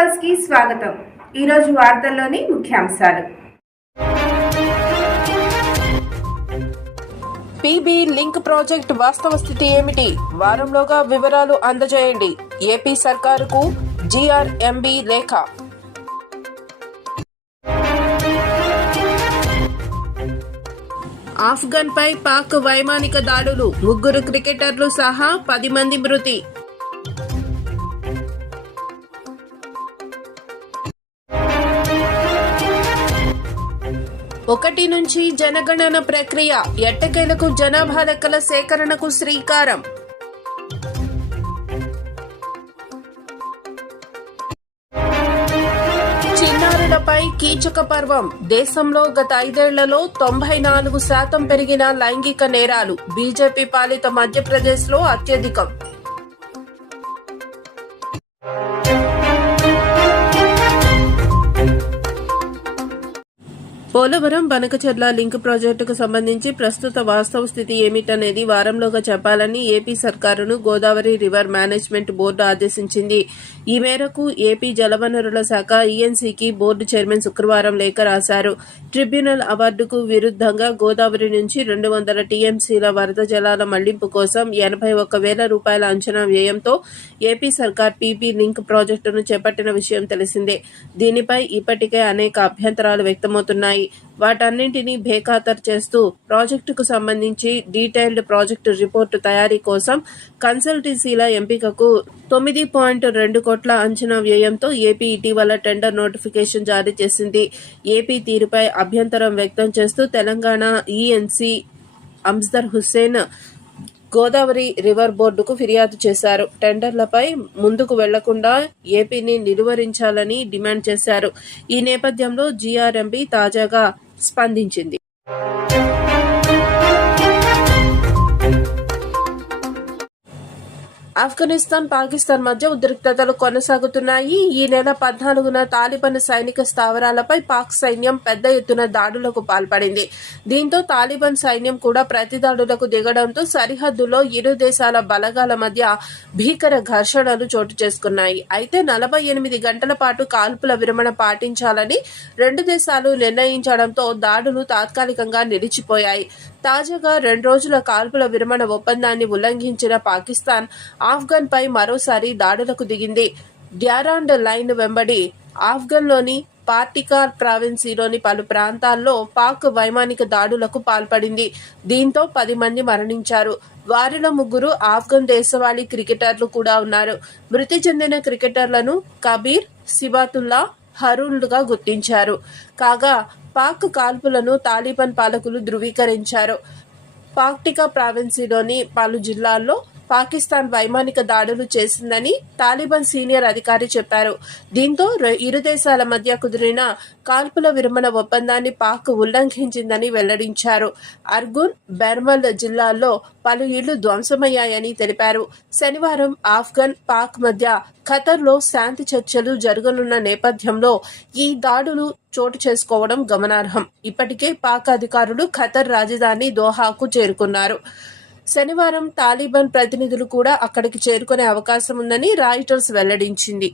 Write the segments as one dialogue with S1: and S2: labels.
S1: న్యూస్కి స్వాగతం. ఈరోజు వార్తల్లోని ముఖ్యాంశాలు.
S2: పీబీ లింక్ ప్రాజెక్ట్ వాస్తవ స్థితి ఏమిటి? వారంలోగా వివరాలు అందజేయండి. ఏపీ సర్కారుకు జీఆర్ఎంబి లేఖ ఆఫ్ఘన్ పై పాక్ వైమానిక దాడులు. ముగ్గురు క్రికెటర్లు సహా పది మంది మృతి. నాటి నుంచి జనగణన ప్రక్రియ ఎట్టకేలకు జనాభా లెక్కల సేకరణకు శ్రీకారం. చిన్నారులపై కీచక పర్వం. దేశంలో గత ఐదేళ్ళలో తొంభై నాలుగు శాతం పెరిగిన లైంగిక నేరాలు. బీజేపీ పాలిత మధ్యప్రదేశ్లో అత్యధికం. పోలవరం బనకచెర్ల లింక్ ప్రాజెక్టుకు సంబంధించి ప్రస్తుత వాస్తవ స్థితి ఏమిటనేది వారంలోగా చెప్పాలని ఏపీ సర్కారును గోదావరి రివర్ మేనేజ్మెంట్ బోర్డు ఆదేశించింది. ఈ మేరకు ఏపీ జలవనరుల శాఖ ఈఎన్సీకి బోర్డు చైర్మన్ శుక్రవారం లేఖ రాశారు. ట్రిబ్యునల్ అవార్డుకు విరుద్ధంగా గోదావరి నుంచి రెండు వందల టీఎంసీల వరద జలాల మళ్ళింపు కోసం ఎనభై ఒక్క వేల రూపాయల అంచనా వ్యయంతో ఏపీ సర్కార్ పీపీ లింక్ ప్రాజెక్టును చేపట్టిన విషయం తెలిసిందే. దీనిపై ఇప్పటికే అనేక అభ్యంతరాలు వ్యక్తమవుతున్నాయి. వాటన్నింటినీ బేఖాతరు చేస్తూ ప్రాజెక్టుకు సంబంధించి డీటెయిల్డ్ ప్రాజెక్టు రిపోర్టు తయారీ కోసం కన్సల్టెన్సీల ఎంపికకు తొమ్మిది పాయింట్ రెండు కోట్ల అంచనా వ్యయంతో ఏపీ ఇటీవల టెండర్ నోటిఫికేషన్ జారీ చేసింది. ఏపీ తీరుపై అభ్యంతరం వ్యక్తం చేస్తూ తెలంగాణ ఈఎన్సీ అమ్జర్ హుస్సేన్ గోదావరి రివర్ బోర్డుకు ఫిర్యాదు చేశారు. టెండర్లపై ముందుకు వెళ్ళకుండా ఏపీని నిలువరించాలని డిమాండ్ చేశారు. ఈ నేపథ్యంలో జీఆర్ఎంబీ తాజాగా స్పందించింది. ఆఫ్ఘనిస్తాన్ పాకిస్తాన్ మధ్య ఉద్రిక్తతలు కొనసాగుతున్నాయి. ఈ నెల పద్నాలుగున తాలిబాన్ సైనిక స్థావరాలపై పాక్ సైన్యం పెద్ద ఎత్తున దాడులకు పాల్పడింది. దీంతో తాలిబాన్ సైన్యం కూడా ప్రతిదాడులకు దిగడంతో సరిహద్దులో ఇరు దేశాల బలగాల మధ్య భీకర ఘర్షణలు చోటు చేసుకున్నాయి. అయితే నలభై ఎనిమిది గంటల పాటు కాల్పుల విరమణ పాటించాలని రెండు దేశాలు నిర్ణయించడంతో దాడులు తాత్కాలికంగా నిలిచిపోయాయి. తాజాగా రెండు రోజుల కాల్పుల విరమణ ఒప్పందాన్ని ఉల్లంఘించిన పాకిస్తాన్ ఆఫ్ఘన్ పై మరోసారి దాడులకు దిగింది. డ్యారాండ్ లైన్ వెంబడి ఆఫ్ఘన్లోని పార్టికార్ ప్రావిన్సీలోని పలు ప్రాంతాల్లో పాక్ వైమానిక దాడులకు పాల్పడింది. దీంతో పది మంది మరణించారు. వారిలో ముగ్గురు ఆఫ్ఘన్ దేశవాళీ క్రికెటర్లు కూడా ఉన్నారు. మృతి చెందిన క్రికెటర్లను కబీర్ సిబాతుల్లా హరూన్లుగా గుర్తించారు. కాగా పాక్ కాల్పులను తాలిబాన్ పాలకులు ధృవీకరించారు. పాక్టికా ప్రావిన్సీలోని పలు జిల్లాల్లో పాకిస్తాన్ వైమానిక దాడులు చేసిందని తాలిబాన్ సీనియర్ అధికారి చెప్పారు. దీంతో ఇరు దేశాల మధ్య కుదిరిన కాల్పుల విరమణ ఒప్పందాన్ని పాక్ ఉల్లంఘించిందని వెల్లడించారు. అర్గున్ బెర్మల్ జిల్లాల్లో పలు ఇళ్ళు ధ్వంసమయ్యాయని తెలిపారు. శనివారం ఆఫ్ఘన్ పాక్ మధ్య ఖతర్లో శాంతి చర్చలు జరగనున్న నేపథ్యంలో ఈ దాడులు చోటు చేసుకోవడం గమనార్హం. ఇప్పటికే పాక్ అధికారులు ఖతర్ రాజధాని దోహాకు చేరుకున్నారు. శనివారం తాలిబాన్ ప్రతినిధులు కూడా అక్కడికి చేరుకునే అవకాశం ఉందని రాయిటర్స్ వెల్లడించింది.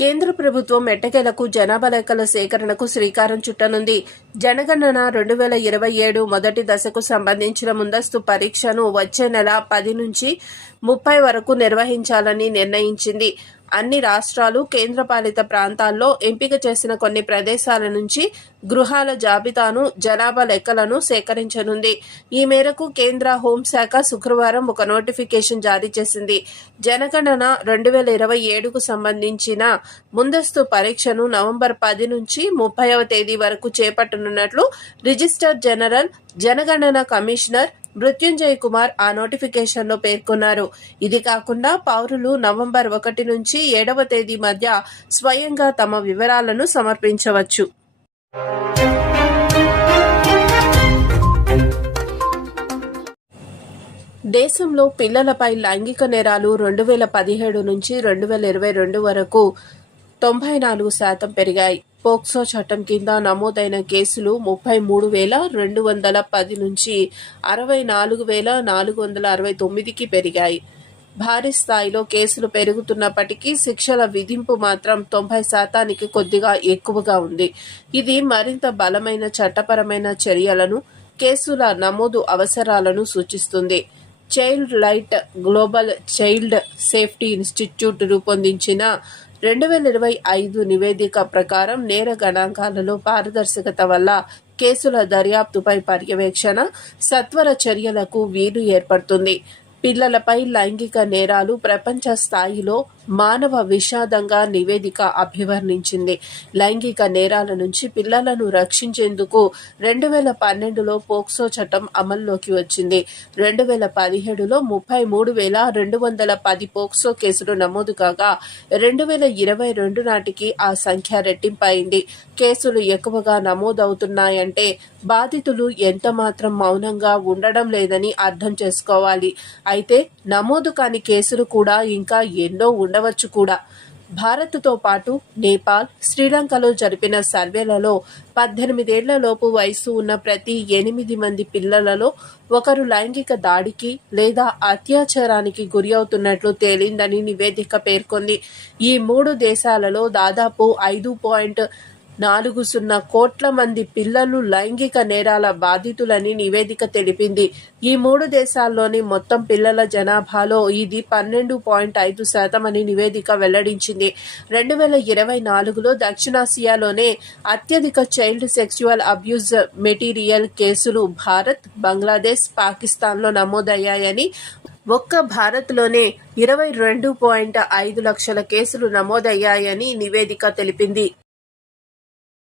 S2: కేంద్ర ప్రభుత్వం ఎట్టకేలకు జనాభా లెక్కల సేకరణకు శ్రీకారం చుట్టనుంది. జనగణన రెండు వేల ఇరవై ఏడు మొదటి దశకు సంబంధించిన ముందస్తు పరీక్షను వచ్చే నెల పది నుంచి ముప్పై వరకు నిర్వహించాలని నిర్ణయించింది. అన్ని రాష్ట్రాలు కేంద్రపాలిత ప్రాంతాల్లో ఎంపిక చేసిన కొన్ని ప్రదేశాల నుంచి గృహాల జాబితాను జనాభా లెక్కలను సేకరించనుంది. ఈ మేరకు కేంద్ర హోంశాఖ శుక్రవారం ఒక నోటిఫికేషన్ జారీ చేసింది. జనగణన రెండు వేల ఇరవై ఏడుకు సంబంధించిన ముందస్తు పరీక్షను నవంబర్ పది నుంచి ముప్పైవ తేదీ వరకు చేపట్టనున్నట్లు రిజిస్టర్ జనరల్ జనగణన కమిషనర్ మృత్యుంజయ్ కుమార్ ఆ నోటిఫికేషన్లో పేర్కొన్నారు. ఇది కాకుండా పౌరులు నవంబర్ ఒకటి నుంచి ఏడవ తేదీ మధ్య స్వయంగా తమ వివరాలను సమర్పించవచ్చు. దేశంలో పిల్లలపై లైంగిక నేరాలు రెండు వేల పదిహేడు నుంచి రెండు వేల ఇరవై రెండు వరకు తొంభై నాలుగు శాతం పెరిగాయి. పోక్సో చట్టం కింద నమోదైన కేసులు ముప్పై మూడు వేల రెండు వందల పది నుంచి అరవై నాలుగు వేల నాలుగు వందల అరవై తొమ్మిదికి పెరిగాయి. భారీ స్థాయిలో కేసులు పెరుగుతున్నప్పటికీ శిక్షల విధింపు మాత్రం తొంభై శాతానికి కొద్దిగా ఎక్కువగా ఉంది. ఇది మరింత బలమైన చట్టపరమైన చర్యలను కేసుల నమోదు అవసరాలను సూచిస్తుంది. Child light global child safety institute రూపొందించిన రెండు వేల ఇరవై ఐదు నివేదిక ప్రకారం నేర గణాంకాలలో పారదర్శకత వల్ల కేసుల దర్యాప్తుపై పర్యవేక్షణ సత్వర చర్యలకు వీలు ఏర్పడుతుంది. పిల్లలపై లైంగిక నేరాలు ప్రపంచ స్థాయిలో మానవ విషాదంగా నివేదిక అభివర్ణించింది. లైంగిక నేరాల నుంచి పిల్లలను రక్షించేందుకు రెండు వేల పన్నెండులో పోక్సో చట్టం అమల్లోకి వచ్చింది. రెండు వేల పదిహేడులో ముప్పై మూడు వేల రెండు వందల పది పోక్సో కేసులు నమోదు కాగా రెండు వేల ఇరవై రెండు నాటికి ఆ సంఖ్య రెట్టింపైంది కేసులు ఎక్కువగా నమోదవుతున్నాయంటే బాధితులు ఎంత మాత్రం మౌనంగా ఉండడం లేదని అర్థం చేసుకోవాలి. అయితే నమోదు కాని కేసులు కూడా ఇంకా ఎన్నో ఉండ ఉండవచ్చు కూడా. భారత్తో పాటు నేపాల్ శ్రీలంకలో జరిపిన సర్వేలలో పద్దెనిమిదేళ్ళలోపు వయసు ఉన్న ప్రతి ఎనిమిది మంది పిల్లలలో ఒకరు లైంగిక దాడికి లేదా అత్యాచారానికి గురి అవుతున్నట్లు తేలిందని నివేదిక పేర్కొంది. ఈ మూడు దేశాలలో దాదాపు ఐదు పాయింట్ నాలుగు సున్నా కోట్ల మంది పిల్లలు లైంగిక నేరాల బాధితులని నివేదిక తెలిపింది. ఈ మూడు దేశాల్లోని మొత్తం పిల్లల జనాభాలో ఇది పన్నెండు పాయింట్ ఐదు శాతం అని నివేదిక వెల్లడించింది. రెండు వేల ఇరవై నాలుగులో దక్షిణాసియాలోనే అత్యధిక చైల్డ్ సెక్సువల్ అబ్యూజ్ మెటీరియల్ కేసులు భారత్ బంగ్లాదేశ్ పాకిస్తాన్లో నమోదయ్యాయని ఒక్క భారత్లోనే ఇరవై రెండు పాయింట్ ఐదు లక్షల కేసులు నమోదయ్యాయని నివేదిక తెలిపింది.